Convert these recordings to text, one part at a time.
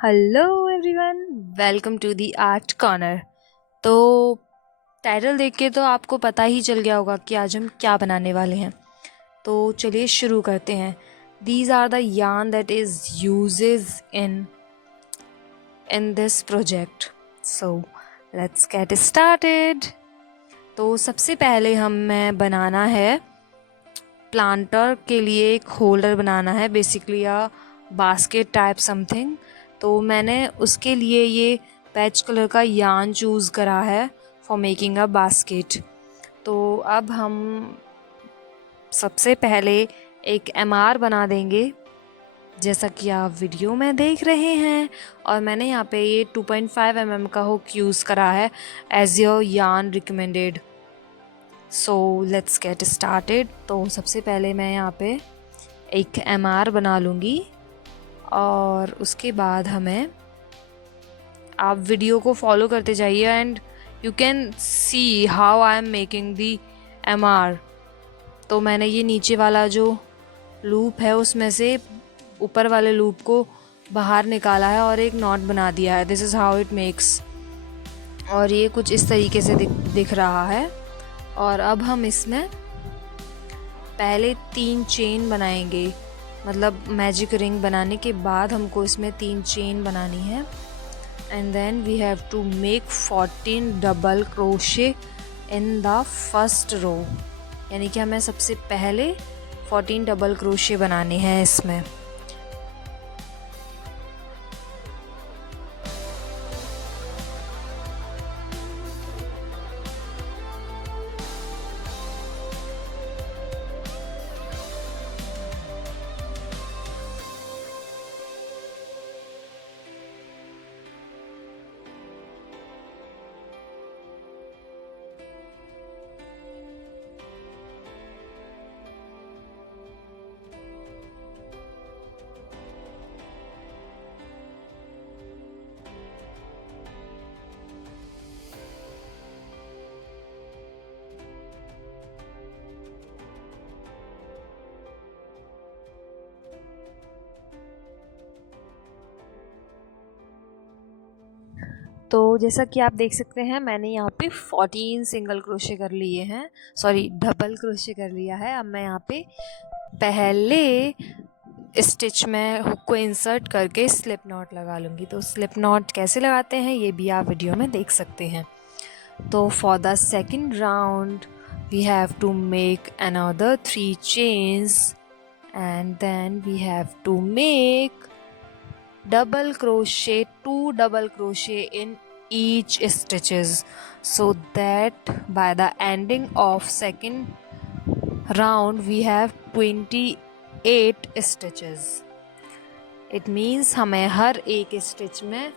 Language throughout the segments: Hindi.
Hello everyone, welcome to the art corner. तो टाइटल देख के तो आपको पता ही चल गया होगा कि आज हम क्या बनाने वाले हैं। तो चलिए शुरू करते हैं। These are the yarn that is uses in this project. So let's get started. तो सबसे पहले हमें बनाना है प्लांटर के लिए एक होल्डर बनाना है, basically a basket type something. तो मैंने उसके लिए ये पैच कलर का यार्न चूज़ करा है फॉर मेकिंग अ बास्केट। तो अब हम सबसे पहले एक एमआर बना देंगे, जैसा कि आप वीडियो में देख रहे हैं। और मैंने यहाँ पे ये 2.5 mm का हुक यूज़ करा है as your yarn recommended. So let's get started. तो सबसे पहले मैं यहाँ पे एक एमआर बना लूँगी और उसके बाद हमें, आप वीडियो को फॉलो करते जाइए and you can see how I am making the MR. तो मैंने ये नीचे वाला जो लूप है उसमें से ऊपर वाले लूप को बाहर निकाला है और एक नॉट बना दिया है। This is how it makes. और ये कुछ इस तरीके से दिख रहा है। और अब हम इसमें पहले 3 चेन बनाएंगे, मतलब मैजिक रिंग बनाने के बाद हमको इसमें 3 चेन बनानी है। And then we have to make 14 double crochet in the first row, यानी कि हमें सबसे पहले 14 डबल क्रोशे बनाने हैं इसमें। तो जैसा कि आप देख सकते हैं, मैंने यहाँ पे 14 सिंगल क्रोशे कर लिए हैं, सॉरी डबल क्रोशे कर लिया है। अब मैं यहाँ पे पहले स्टिच में हुक को इंसर्ट करके स्लिप नॉट लगा लूँगी। तो स्लिप नॉट कैसे लगाते हैं ये भी आप वीडियो में देख सकते हैं। तो for the second round we have to make another 3 chains and then we have to make double crochet, 2 double crochet in each stitches, so that by the ending of second round we have 28 stitches. It means हमें हर एक स्टिच में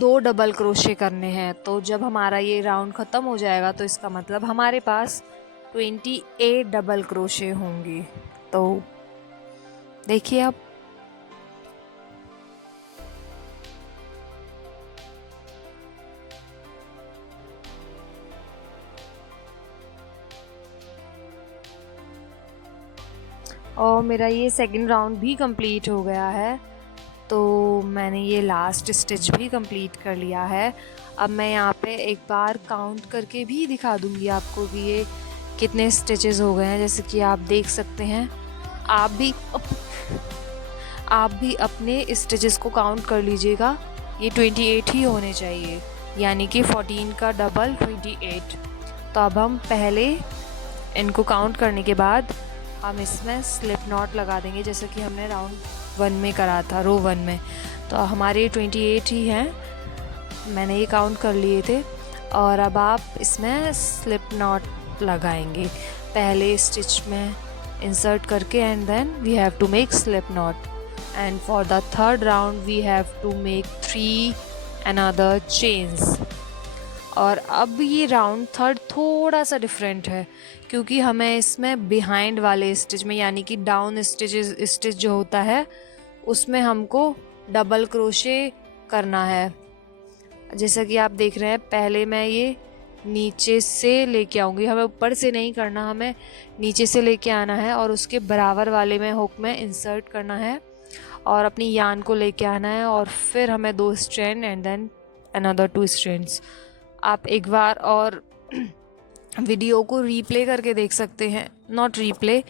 2 डबल क्रोशे करने हैं। तो जब हमारा ये राउंड ख़त्म हो जाएगा तो इसका मतलब हमारे पास 28 डबल क्रोशे होंगे। तो देखिए अब और मेरा ये सेकंड राउंड भी कंप्लीट हो गया है। तो मैंने ये लास्ट स्टिच भी कंप्लीट कर लिया है। अब मैं यहाँ पे एक बार काउंट करके भी दिखा दूँगी आपको कि ये कितने स्टिचेस हो गए हैं। जैसे कि आप देख सकते हैं, आप भी अपने स्टिचेस को काउंट कर लीजिएगा। ये 28 ही होने चाहिए, यानी कि 14 का डबल 28। तो अब हम पहले इनको काउंट करने के बाद हम इसमें स्लिप नॉट लगा देंगे, जैसे कि हमने राउंड 1 में करा था, रो 1 में। तो हमारे 28 ही हैं, मैंने ये काउंट कर लिए थे। और अब आप इसमें स्लिप नॉट लगाएंगे पहले स्टिच में इंसर्ट करके, and then we have to make slip knot. And for the third round we have to make 3 another chains. और अब ये राउंड थर्ड थोड़ा सा डिफरेंट है, क्योंकि हमें इसमें बिहाइंड वाले स्टिच में, यानी कि डाउन स्टिच जो होता है उसमें हमको डबल क्रोशे करना है। जैसा कि आप देख रहे हैं, पहले मैं ये नीचे से लेके आऊँगी, हमें ऊपर से नहीं करना, हमें नीचे से लेके आना है और उसके बराबर वाले में हुक में इंसर्ट करना है और अपनी यान को लेके आना है, और फिर हमें 2 strand and then another 2 strands. आप एक बार और वीडियो को रीप्ले करके देख सकते हैं, not replay,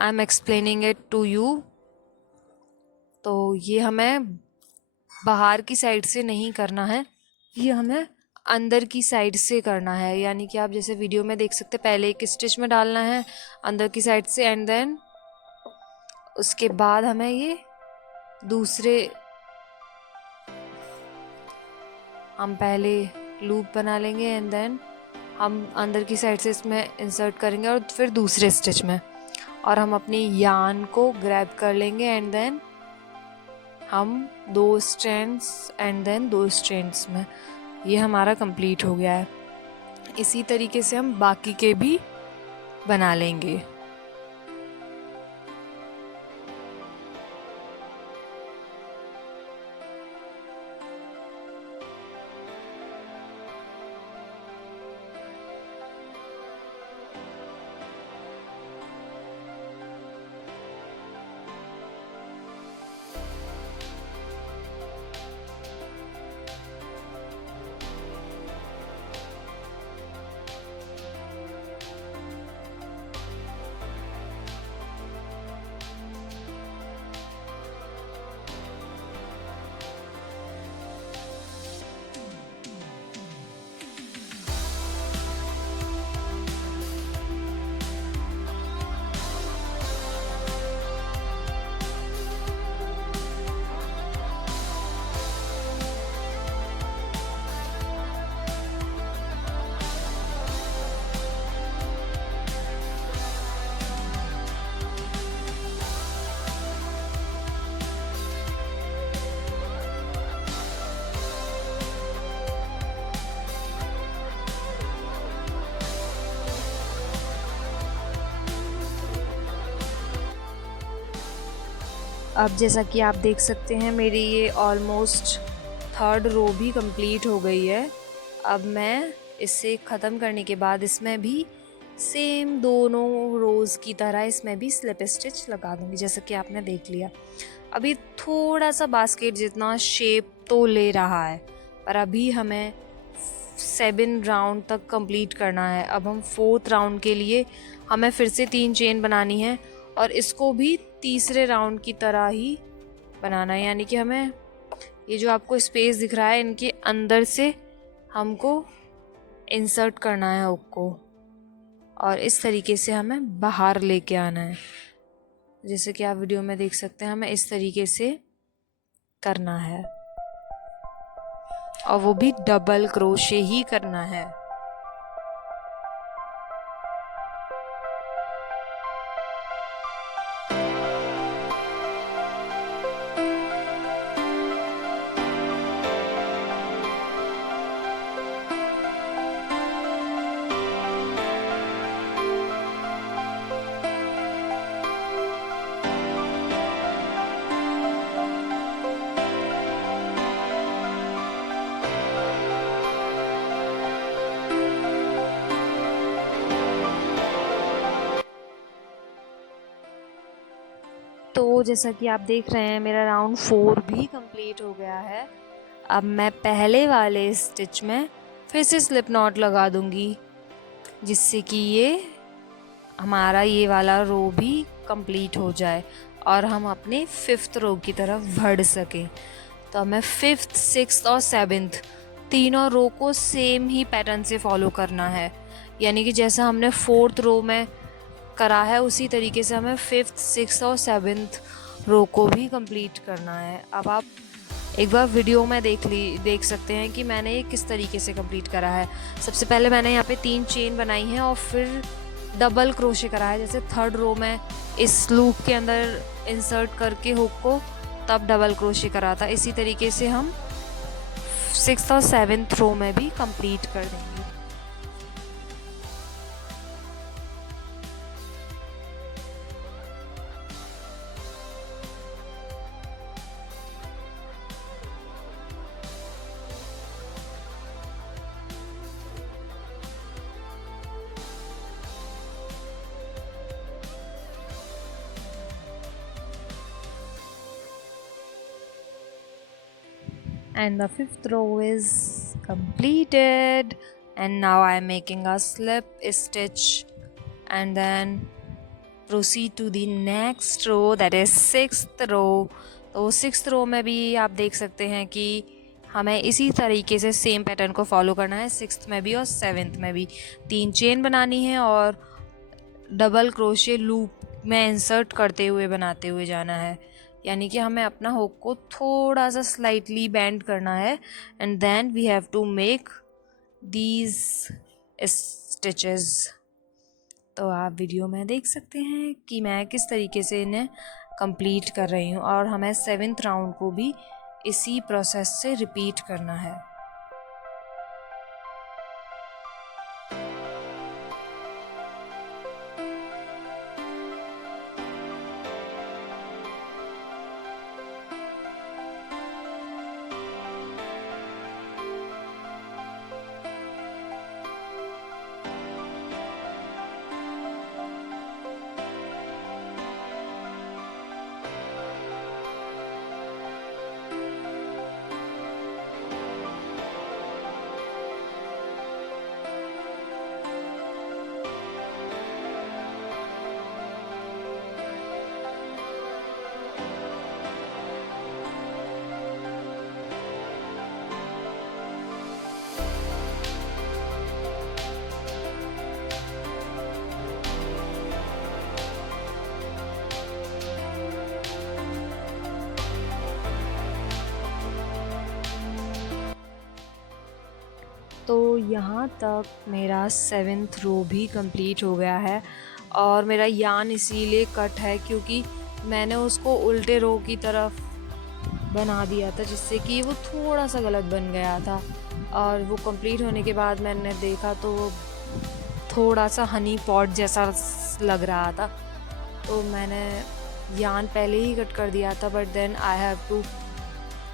I am explaining it to you. तो ये हमें बाहर की साइड से नहीं करना है, ये हमें अंदर की साइड से करना है। यानी कि आप जैसे वीडियो में देख सकते हैं, पहले एक स्टिच में डालना है अंदर की साइड से, एंड देन उसके बाद हमें ये दूसरे, हम पहले लूप बना लेंगे एंड देन हम अंदर की साइड से इसमें इंसर्ट करेंगे और फिर दूसरे स्टिच में, और हम अपनी यान को ग्रैब कर लेंगे एंड देन हम 2 स्ट्रैंड्स एंड देन 2 स्ट्रैंड्स में। ये हमारा कंप्लीट हो गया है। इसी तरीके से हम बाकी के भी बना लेंगे। अब जैसा कि आप देख सकते हैं, मेरी ये ऑलमोस्ट 3rd रो भी कंप्लीट हो गई है। अब मैं इसे ख़त्म करने के बाद इसमें भी सेम दोनों रोज़ की तरह इसमें भी स्लिप स्टिच लगा दूंगी, जैसा कि आपने देख लिया। अभी थोड़ा सा बास्केट जितना शेप तो ले रहा है, पर अभी हमें 7 राउंड तक कंप्लीट करना है। अब हम 4th राउंड के लिए हमें फिर से 3 चेन बनानी है और इसको भी तीसरे राउंड की तरह ही बनाना है। यानी कि हमें ये जो आपको स्पेस दिख रहा है, इनके अंदर से हमको इंसर्ट करना है हुक को, और इस तरीके से हमें बाहर लेके आना है। जैसे कि आप वीडियो में देख सकते हैं, हमें इस तरीके से करना है, और वो भी डबल क्रोशे ही करना है। तो जैसा कि आप देख रहे हैं, मेरा राउंड 4 भी कंप्लीट हो गया है। अब मैं पहले वाले स्टिच में फिर से स्लिप नॉट लगा दूंगी, जिससे कि ये हमारा ये वाला रो भी कंप्लीट हो जाए और हम अपने 5th रो की तरफ बढ़ सकें। तो हमें 5th, 6th और 7th तीनों रो को सेम ही पैटर्न से फॉलो करना है। यानी कि जैसा हमने 4th रो में करा है, उसी तरीके से हमें 5th, 6th और 7th रो को भी कंप्लीट करना है। अब आप एक बार वीडियो में देख सकते हैं कि मैंने ये किस तरीके से कंप्लीट करा है। सबसे पहले मैंने यहाँ पे 3 चेन बनाई हैं और फिर डबल क्रोशे करा है। जैसे 3rd रो में इस लूप के अंदर इंसर्ट करके हुक को, तब डबल क्रोशे करा था। इसी तरीके से हम 6th और 7th रो में भी कंप्लीट कर देंगे। and the fifth row is completed. And now I am making a slip stitch and then proceed to the next row, that is sixth row. तो सिक्स्थ रो में भी आप देख सकते हैं कि हमें इसी तरीके से सेम पैटर्न को फॉलो करना है, सिक्स्थ में भी और सेवेंथ में भी 3 चेन बनानी है और डबल क्रोशे लूप में इंसर्ट करते हुए बनाते हुए जाना है। यानी कि हमें अपना हुक को थोड़ा सा स्लाइटली बेंड करना है and then we have to make these stitches. तो आप वीडियो में देख सकते हैं कि मैं किस तरीके से इन्हें कंप्लीट कर रही हूँ और हमें सेवेंथ राउंड को भी इसी प्रोसेस से रिपीट करना है। तो यहाँ तक मेरा सेवेंथ रो भी कंप्लीट हो गया है और मेरा यान इसीलिए कट है क्योंकि मैंने उसको उल्टे रो की तरफ बना दिया था जिससे कि वो थोड़ा सा गलत बन गया था। और वो कंप्लीट होने के बाद मैंने देखा तो वो थोड़ा सा हनी पॉट जैसा लग रहा था, तो मैंने यान पहले ही कट कर दिया था, but then I have to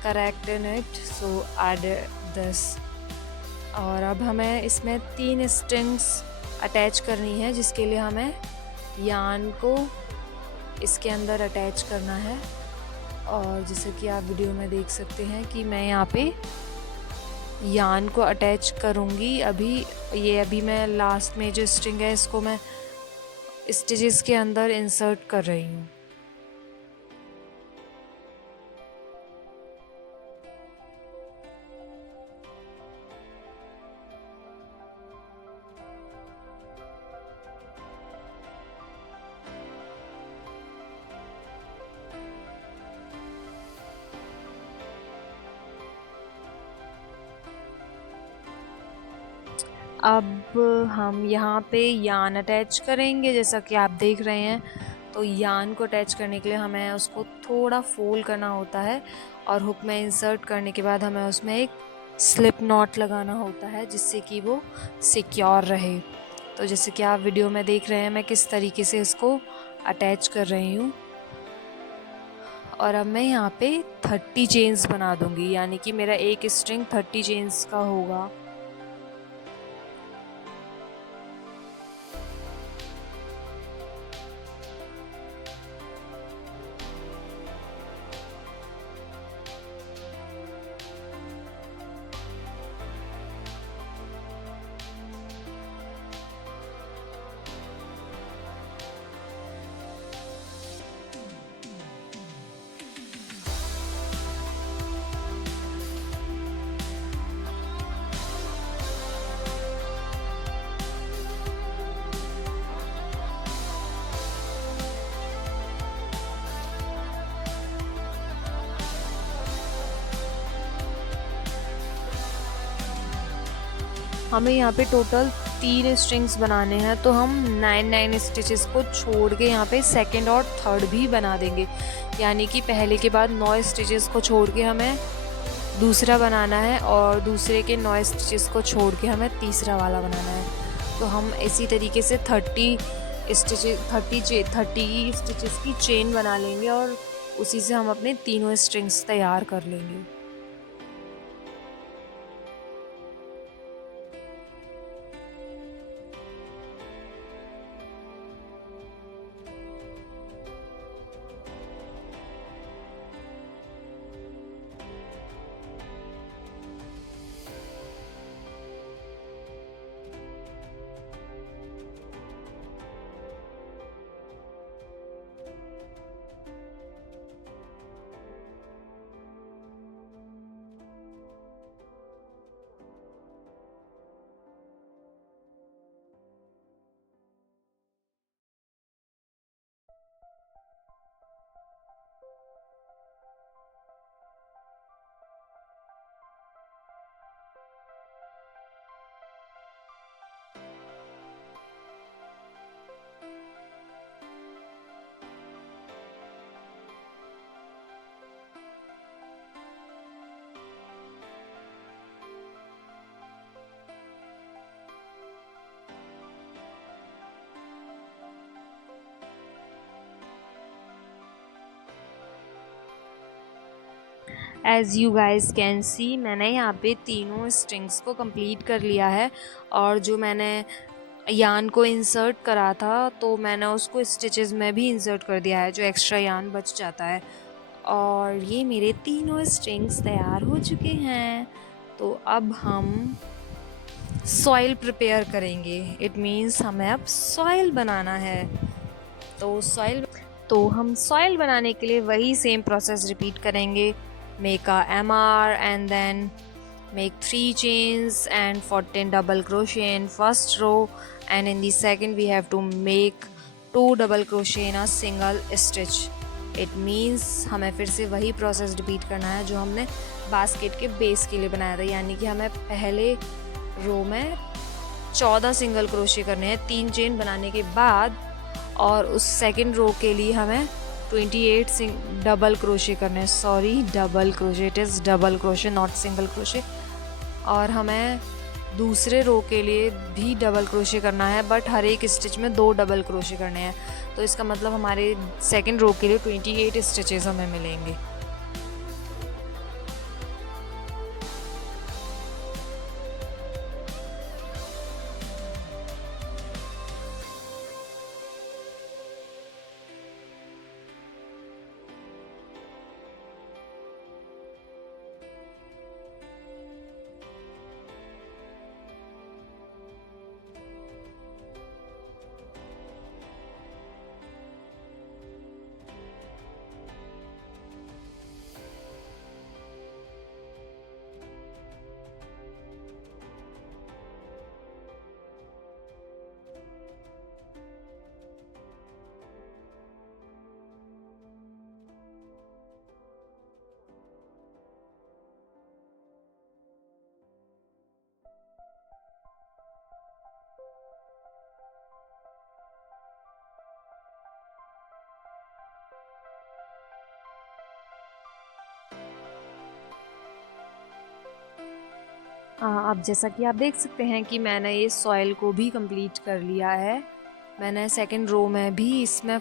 correct in it, so I did this. और अब हमें इसमें 3 स्ट्रिंग्स अटैच करनी है जिसके लिए हमें यान को इसके अंदर अटैच करना है। और जैसे कि आप वीडियो में देख सकते हैं कि मैं यहाँ पे यान को अटैच करूँगी। अभी मैं लास्ट में जो स्ट्रिंग है इसको मैं स्टिचेस के अंदर इंसर्ट कर रही हूँ। अब हम यहाँ पे यान अटैच करेंगे जैसा कि आप देख रहे हैं। तो यान को अटैच करने के लिए हमें उसको थोड़ा फोल्ड करना होता है और हुक में इंसर्ट करने के बाद हमें उसमें एक स्लिप नॉट लगाना होता है जिससे कि वो सिक्योर रहे। तो जैसे कि आप वीडियो में देख रहे हैं मैं किस तरीके से इसको अटैच कर रही हूँ। और अब मैं यहाँ पे 30 चेन्स बना दूँगी, यानी कि मेरा एक स्ट्रिंग 30 चेन्स का होगा। हमें यहाँ पे टोटल 3 स्ट्रिंग्स बनाने हैं, तो हम 9 स्टिचेस को छोड़ के यहाँ पे सेकंड और थर्ड भी बना देंगे। यानी कि पहले के बाद 9 स्टिचेस को छोड़ के हमें दूसरा बनाना है और दूसरे के 9 स्टिचेस को छोड़ के हमें तीसरा वाला बनाना है। तो हम इसी तरीके से 30 स्टिचेस की चेन बना लेंगे और उसी से हम अपने तीनों स्ट्रिंग्स तैयार कर लेंगे। As you guys can see मैंने यहाँ पे तीनों स्ट्रिंग्स को कंप्लीट कर लिया है, और जो मैंने यान को इंसर्ट करा था तो मैंने उसको स्टिचेस में भी इंसर्ट कर दिया है, जो एक्स्ट्रा यान बच जाता है। और ये मेरे तीनों स्ट्रिंग्स तैयार हो चुके हैं। तो अब हम सॉइल प्रिपेयर करेंगे। इट मीन्स हमें अब सॉइल बनाना है। तो हम सॉइल बनाने के लिए वही सेम प्रोसेस रिपीट करेंगे। Make a MR and then make 3 chains and 14 double crochet in first row, and in the second we have to make 2 double crochet in a single stitch. It means हमें फिर से वही प्रोसेस रिपीट करना है जो हमने बास्केट के बेस के लिए बनाया था, यानी कि हमें पहले रो में 14 सिंगल क्रोशे करने हैं 3 चेन बनाने के बाद, और उस सेकंड रो के लिए हमें 28 डबल क्रोशे करने हैं। Sorry, double crochet, it is double crochet not single crochet. और हमें दूसरे रो के लिए भी डबल क्रोशे करना है, बट हर एक स्टिच में 2 डबल क्रोशे करने हैं। तो इसका मतलब हमारे सेकंड रो के लिए 28 स्टिचेस हमें मिलेंगे। अब जैसा कि आप देख सकते हैं कि मैंने ये सॉइल को भी कंप्लीट कर लिया है। मैंने सेकंड रो में भी इसमें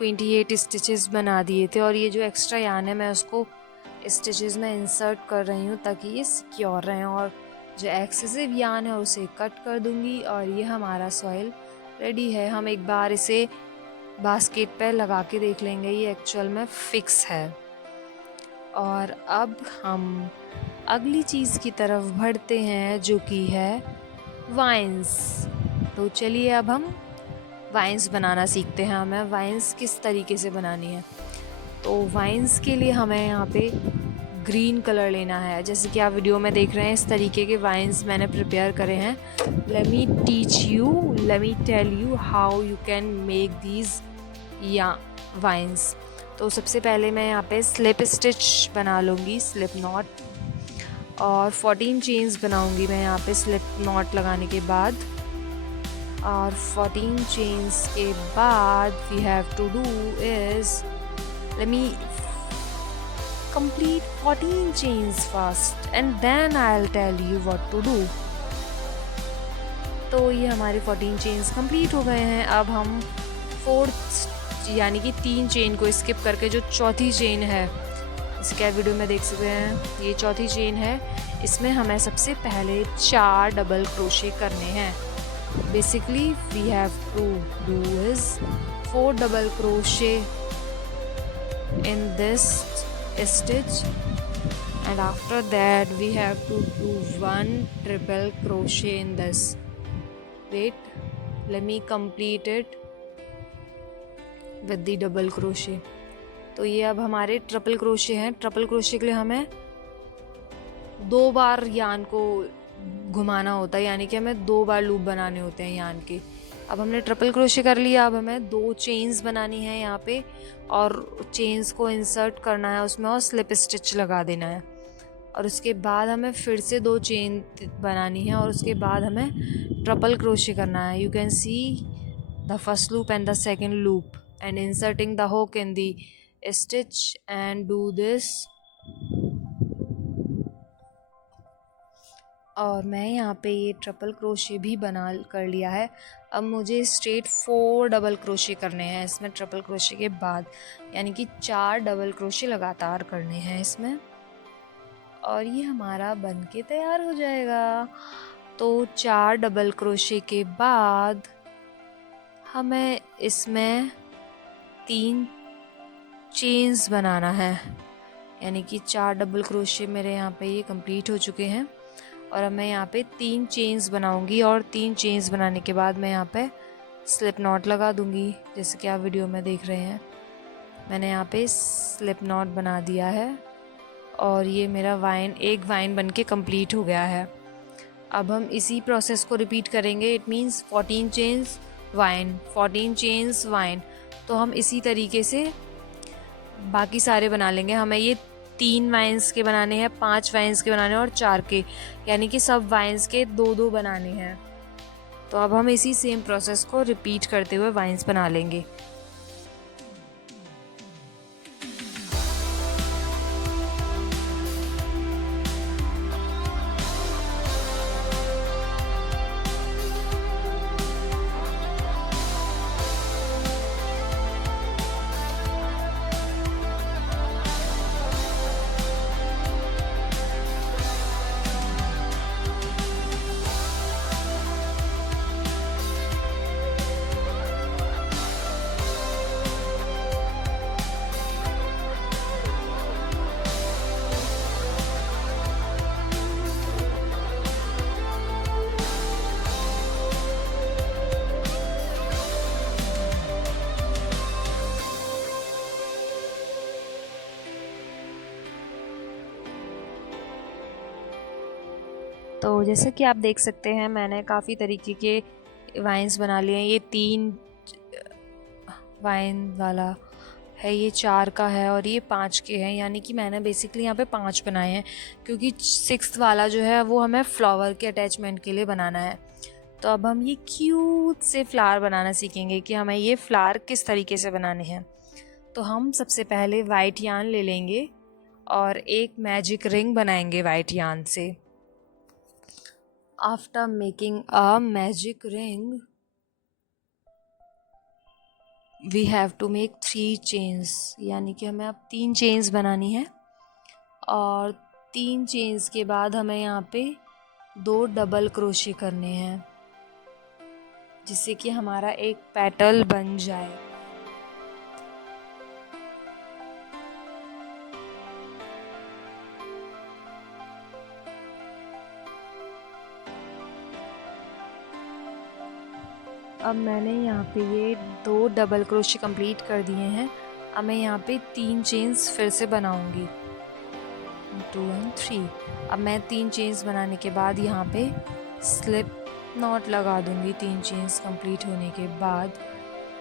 28 स्टिचेस बना दिए थे, और ये जो एक्स्ट्रा यान है मैं उसको स्टिचेस में इंसर्ट कर रही हूँ ताकि ये सिक्योर रहें, और जो एक्सेसिव यान है उसे कट कर दूँगी। और ये हमारा सॉइल रेडी है। हम एक बार इसे बास्केट पर लगा के देख लेंगे, ये एक्चुअल में फिक्स है। और अब हम अगली चीज़ की तरफ बढ़ते हैं, जो कि है वाइन्स। तो चलिए अब हम वाइन्स बनाना सीखते हैं। हमें वाइन्स किस तरीके से बनानी है। तो वाइन्स के लिए हमें यहाँ पे ग्रीन कलर लेना है। जैसे कि आप वीडियो में देख रहे हैं, इस तरीके के वाइन्स मैंने प्रिपेयर करे हैं। Let me tell you how you can make these vines. तो सबसे पहले मैं यहाँ पे स्लिप स्टिच बना लूँगी, स्लिप नॉट, और 14 चेन्स बनाऊँगी मैं यहाँ पे स्लिप नॉट लगाने के बाद। और 14 चेन्स के बाद we have to do is, let me complete 14 chains first and then I'll tell you what to do. तो ये हमारे 14 चेन्स कंप्लीट हो गए हैं। अब हम फोर्थ यानी कि 3 चेन को स्किप करके जो चौथी चेन है, इसके वीडियो में देख सकते हैं, ये चौथी चेन है, इसमें हमें सबसे पहले 4 डबल क्रोशे करने हैं। Basically we have to do is 4 double crochet in this stitch, and after that we have to do 1 triple crochet in this. Wait, let me complete it with the double crochet. तो ये अब हमारे ट्रिपल क्रोशे हैं। ट्रिपल क्रोशे के लिए हमें 2 बार यान को घुमाना होता है, यानी कि हमें 2 बार लूप बनाने होते हैं यान के। अब हमने ट्रिपल क्रोशे कर लिया। अब हमें 2 चेन्स बनानी है यहाँ पे, और चेन्स को इंसर्ट करना है उसमें, और स्लिप स्टिच लगा देना है। और उसके बाद हमें फिर से 2 चेन बनानी है, और उसके बाद हमें ट्रिपल क्रोशे करना है। You can see the first loop and the second loop and inserting the hook in the stitch and do this. और मैं यहाँ पे ये ट्रिपल क्रोशे भी बना कर लिया है। अब मुझे स्ट्रेट 4 डबल क्रोशे करने हैं इसमें ट्रिपल क्रोशे के बाद, यानी कि 4 डबल क्रोशे लगातार करने हैं इसमें। और ये हमारा बन के तैयार हो जाएगा। तो 4 डबल क्रोशे के बाद हमें इसमें 3 चेन्स बनाना है, यानी कि 4 डबल क्रोशे मेरे यहाँ पे ये कंप्लीट हो चुके हैं। और अब मैं यहाँ पे 3 चेन्स बनाऊंगी और 3 चेन्स बनाने के बाद मैं यहाँ पे स्लिप नॉट लगा दूंगी, जैसे कि आप वीडियो में देख रहे हैं। मैंने यहाँ पे स्लिप नॉट बना दिया है और ये मेरा एक वाइन बन के कम्प्लीट हो गया है। अब हम इसी प्रोसेस को रिपीट करेंगे। It means 14 chains wine, 14 chains wine. तो हम इसी तरीके से बाकी सारे बना लेंगे। हमें ये 3 वाइन्स के बनाने हैं, 5 वाइन्स के बनाने हैं और 4 के, यानी कि सब वाइन्स के 2-2 बनाने हैं। तो अब हम इसी सेम प्रोसेस को रिपीट करते हुए वाइन्स बना लेंगे। तो जैसे कि आप देख सकते हैं मैंने काफ़ी तरीके के वाइन्स बना लिए हैं। ये 3 वाइन वाला है, ये 4 का है और ये 5 के हैं, यानी कि मैंने बेसिकली यहाँ पे 5 बनाए हैं, क्योंकि 6th वाला जो है वो हमें फ्लावर के अटैचमेंट के लिए बनाना है। तो अब हम ये क्यूट से फ्लावर बनाना सीखेंगे कि हमें ये फ्लावर किस तरीके से बनाने हैं। तो हम सबसे पहले वाइट यार्न ले लेंगे और एक मैजिक रिंग बनाएंगे वाइट यार्न से। After making a magic ring, we have to make 3 chains, यानी कि हमें अब 3 चेन्स बनानी है। और 3 चेन्स के बाद हमें यहाँ पे 2 डबल क्रोशे करने हैं, जिससे कि हमारा एक पेटल बन जाए। अब मैंने यहाँ पे ये 2 डबल क्रोशे कंप्लीट कर दिए हैं। अब मैं यहाँ पे 3 चेन्स फिर से बनाऊंगी, 2 और 3। अब मैं 3 चेन्स बनाने के बाद यहाँ पे स्लिप नॉट लगा दूंगी 3 चेन्स कंप्लीट होने के बाद।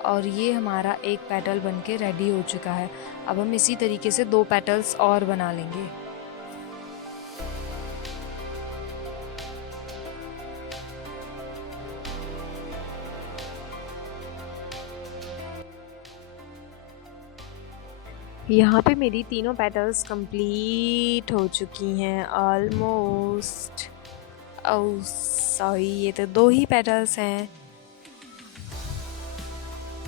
और ये हमारा एक पेटल बन के रेडी हो चुका है। अब हम इसी तरीके से 2 पेटल्स और बना लेंगे। यहाँ पे मेरी तीनों पेटल्स कंप्लीट हो चुकी हैं ऑलमोस्ट। ओह सॉरी, ये तो 2 ही पेटल्स हैं।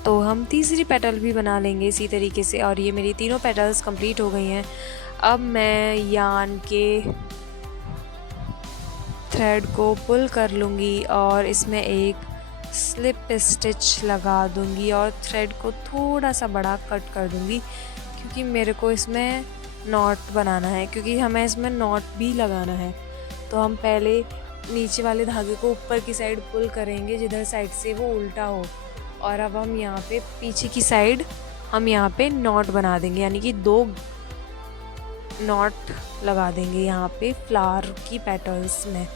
तो हम तीसरी पेटल भी बना लेंगे इसी तरीके से। और ये मेरी तीनों पेटल्स कंप्लीट हो गई हैं। अब मैं यार्न के थ्रेड को पुल कर लूँगी और इसमें एक स्लिप स्टिच लगा दूँगी और थ्रेड को थोड़ा सा बड़ा कट कर दूँगी, क्योंकि मेरे को इसमें नॉट बनाना है, क्योंकि हमें इसमें नॉट भी लगाना है। तो हम पहले नीचे वाले धागे को ऊपर की साइड पुल करेंगे, जिधर साइड से वो उल्टा हो। और अब हम यहाँ पे पीछे की साइड हम यहाँ पे नॉट बना देंगे, यानी कि 2 नॉट लगा देंगे यहाँ पे फ्लावर की पेटल्स में।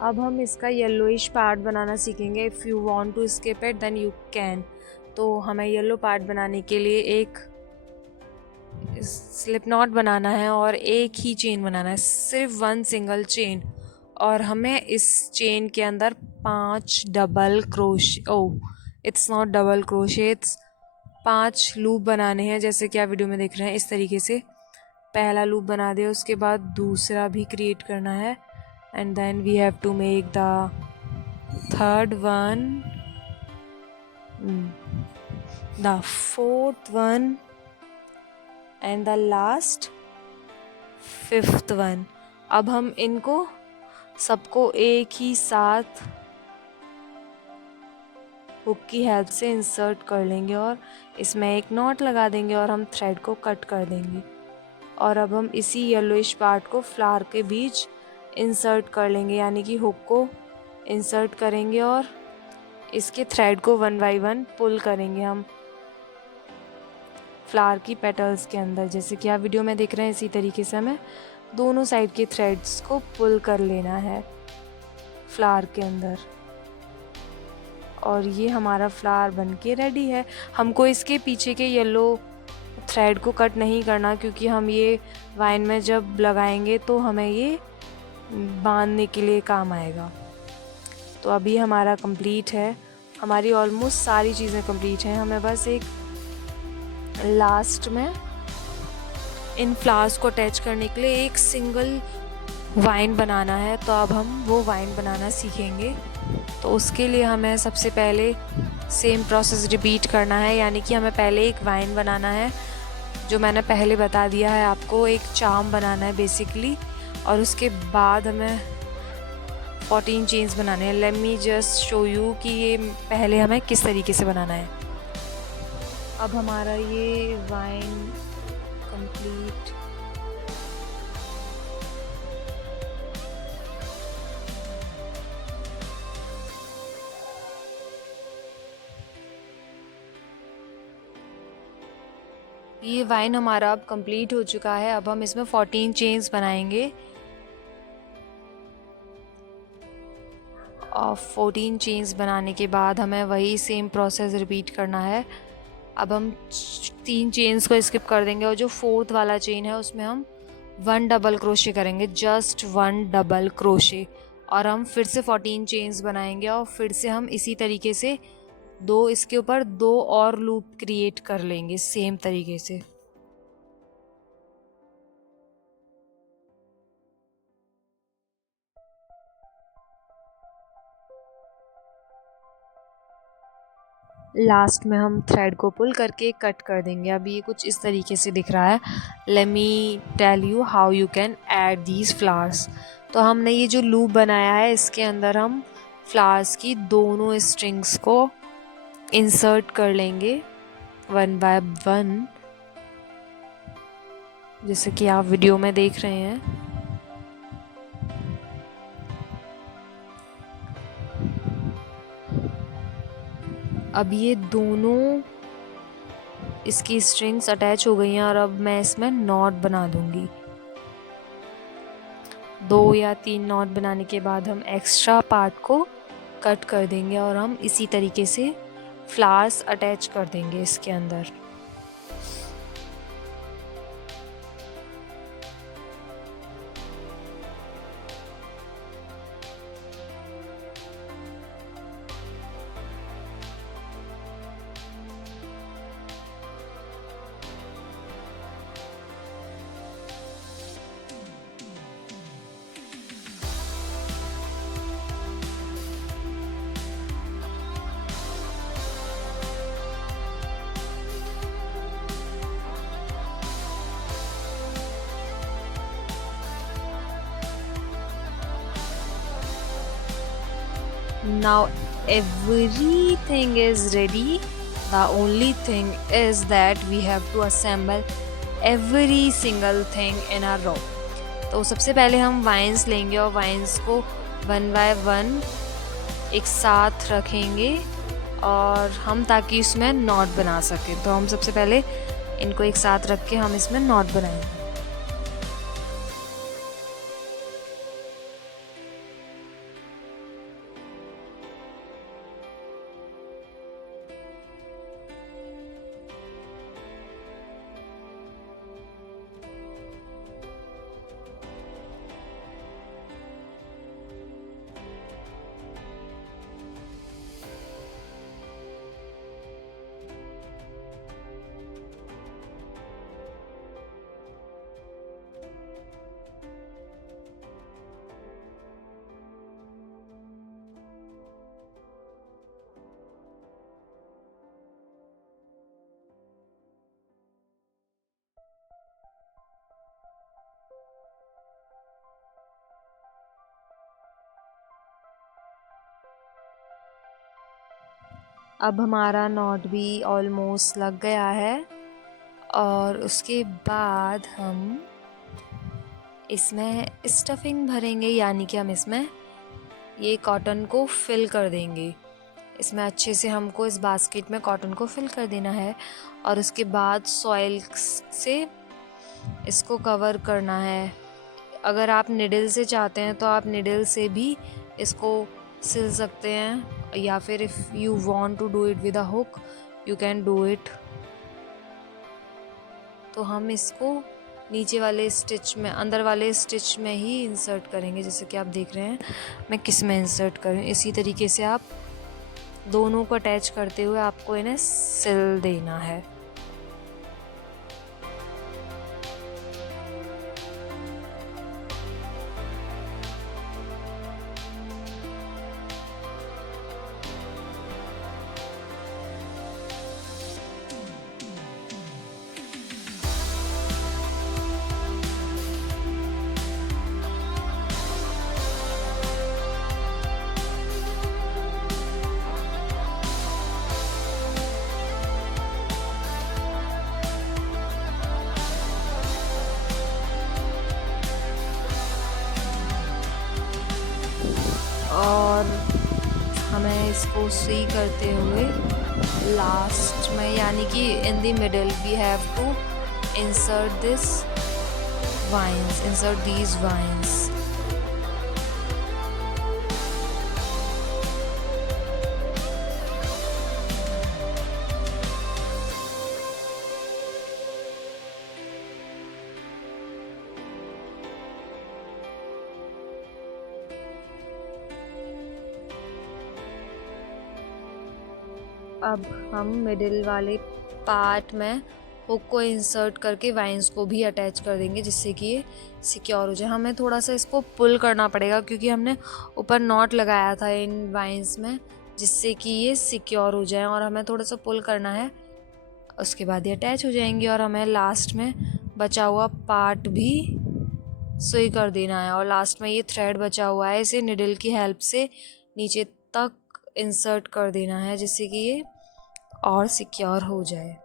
अब हम इसका येलोइश पार्ट बनाना सीखेंगे। If you want to skip it then you can. तो हमें येलो पार्ट बनाने के लिए एक स्लिप नॉट बनाना है और एक ही चेन बनाना है, सिर्फ 1 सिंगल चेन। और हमें इस चेन के अंदर 5 double crochet, it's not double crochet, it's 5 loop बनाने हैं, जैसे कि आप वीडियो में देख रहे हैं। इस तरीके से पहला लूप बना दिया, उसके बाद दूसरा भी क्रिएट करना है, and then we have to make the third one, the fourth one, and the last fifth one. अब हम इनको सबको एक ही साथ हुक की हेल्प से इंसर्ट कर लेंगे और इसमें एक नॉट लगा देंगे और हम थ्रेड को कट कर देंगे। और अब हम इसी येलोइश पार्ट को फ्लावर के बीच इंसर्ट कर लेंगे, यानी कि हुक को इंसर्ट करेंगे और इसके थ्रेड को वन बाय वन पुल करेंगे हम फ्लावर की पेटल्स के अंदर। जैसे कि आप वीडियो में देख रहे हैं, इसी तरीके से हमें दोनों साइड के थ्रेड्स को पुल कर लेना है फ्लावर के अंदर। और ये हमारा फ्लावर बनके रेडी है। हमको इसके पीछे के येलो थ्रेड को कट नहीं करना, क्योंकि हम ये वाइन में जब लगाएंगे तो हमें ये बांधने के लिए काम आएगा। तो अभी हमारा कंप्लीट है, हमारी ऑलमोस्ट सारी चीज़ें कंप्लीट हैं। हमें बस एक लास्ट में इन फ्लावर्स को अटैच करने के लिए एक सिंगल वाइन बनाना है। तो अब हम वो वाइन बनाना सीखेंगे। तो उसके लिए हमें सबसे पहले सेम प्रोसेस रिपीट करना है, यानी कि हमें पहले एक वाइन बनाना है, जो मैंने पहले बता दिया है आपको। एक चार्म बनाना है बेसिकली, और उसके बाद हमें 14 चेन्स बनाने हैं। Let me just show you कि ये पहले हमें किस तरीके से बनाना है। अब हमारा ये वाइन कंप्लीट ये वाइन हमारा अब कंप्लीट हो चुका है। अब हम इसमें 14 चेन्स बनाएंगे और 14 चेन्स बनाने के बाद हमें वही सेम प्रोसेस रिपीट करना है। अब हम 3 चेन्स को स्किप कर देंगे और जो फोर्थ वाला चेन है उसमें हम 1 डबल क्रोशे करेंगे, जस्ट 1 डबल क्रोशे। और हम फिर से 14 चेन्स बनाएंगे और फिर से हम इसी तरीके से इसके ऊपर 2 और लूप क्रिएट कर लेंगे सेम तरीके से। लास्ट में हम थ्रेड को पुल करके कट कर देंगे। अभी ये कुछ इस तरीके से दिख रहा है। Let me tell you how you can add these flowers. तो हमने ये जो लूप बनाया है, इसके अंदर हम फ्लावर्स की दोनों स्ट्रिंग्स को इंसर्ट कर लेंगे वन बाय वन, जैसे कि आप वीडियो में देख रहे हैं। अब ये दोनों इसकी स्ट्रिंग्स अटैच हो गई हैं और अब मैं इसमें नॉट बना दूंगी। 2 या 3 नॉट बनाने के बाद हम एक्स्ट्रा पार्ट को कट कर देंगे और हम इसी तरीके से फ्लावर्स अटैच कर देंगे इसके अंदर। Now everything is ready. The only thing is that we have to assemble every single thing in a row. तो सबसे पहले हम वाइन्स लेंगे और वाइन्स को 1 बाय 1 एक साथ रखेंगे और हम ताकि इसमें नॉट बना सकें। तो हम सबसे पहले इनको एक साथ रख के हम इसमें नॉट बनाएंगे। अब हमारा नॉट भी ऑलमोस्ट लग गया है और उसके बाद हम इसमें स्टफिंग भरेंगे, यानी कि हम इसमें ये कॉटन को फिल कर देंगे। इसमें अच्छे से हमको इस बास्केट में कॉटन को फिल कर देना है और उसके बाद सॉइल से इसको कवर करना है। अगर आप निडल से चाहते हैं तो आप निडल से भी इसको सिल सकते हैं, या फिर if you want to do it with a hook you can do it. तो हम इसको नीचे वाले स्टिच में, अंदर वाले स्टिच में ही इंसर्ट करेंगे, जैसे कि आप देख रहे हैं मैं किस में इंसर्ट करूँ। इसी तरीके से आप दोनों को अटैच करते हुए आपको इन्हें सिल देना है। और हमें इसको सी करते हुए लास्ट में, यानी कि in the middle we have to insert these vines। अब हम मिडिल वाले पार्ट में हुक को इंसर्ट करके वाइंस को भी अटैच कर देंगे, जिससे कि ये सिक्योर हो जाए। हमें थोड़ा सा इसको पुल करना पड़ेगा क्योंकि हमने ऊपर नॉट लगाया था इन वाइंस में, जिससे कि ये सिक्योर हो जाए, और हमें थोड़ा सा पुल करना है। उसके बाद ये अटैच हो जाएंगे और हमें लास्ट में बचा हुआ पार्ट भी सुई कर देना है। और लास्ट में ये थ्रेड बचा हुआ है, इसे निडल की हेल्प से नीचे तक इंसर्ट कर देना है, जिससे कि ये और सिक्योर हो जाए।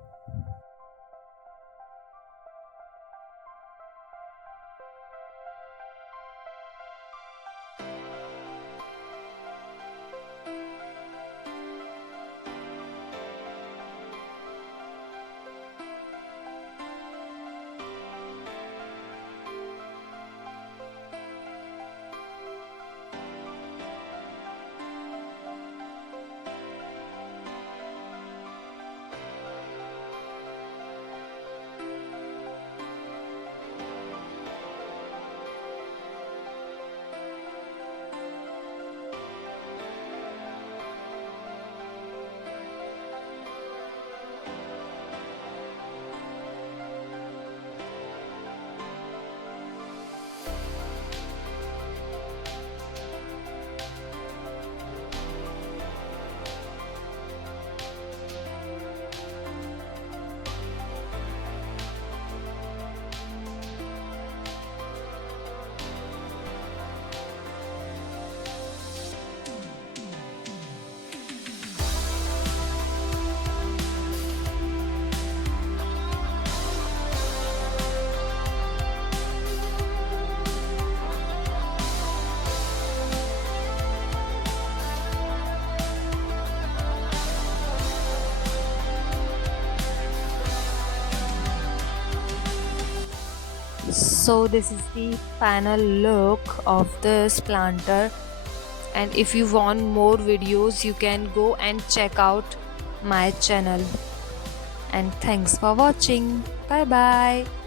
So this is the final look of this planter, and if you want more videos you can go and check out my channel, and thanks for watching. Bye bye.